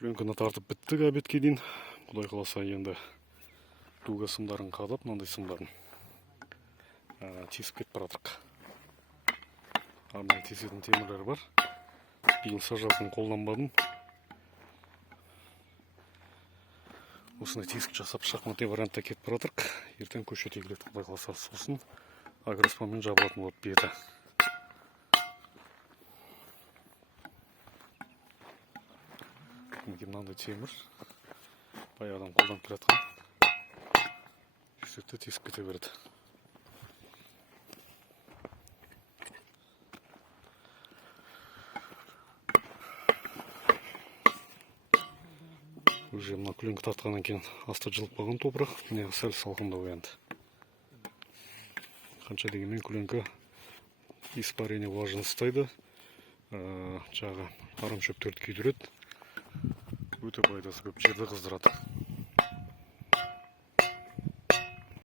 Күні тартып біттік әбетке дейін. Құдай қаласа енді дуга сымдарын қадап, мынандай сымдарын тесіп кетіп баратырық. Арнайы тесетін темірлер бар. Биылса жазын қолданбадым. Осындай тесік жасап шахматный вариантта кетіп баратырық. Ертең көше тегіледі, құдай қаласа, сосын агроспанмен жабылатын болады беті. Мынандай темір баяғыдан қолданып келе жатқан. Жүсекті тесіп кете береді. Уже мына күленгі тартқаннан кейін асты жылып қалған топырақ, міне сәл салқындау енді. Қанша дегенмен күленгі испарение влажно ұстайды, жағы арам шөптерді күйдіреді. Өте пайдасы көп, жерді қыздырады.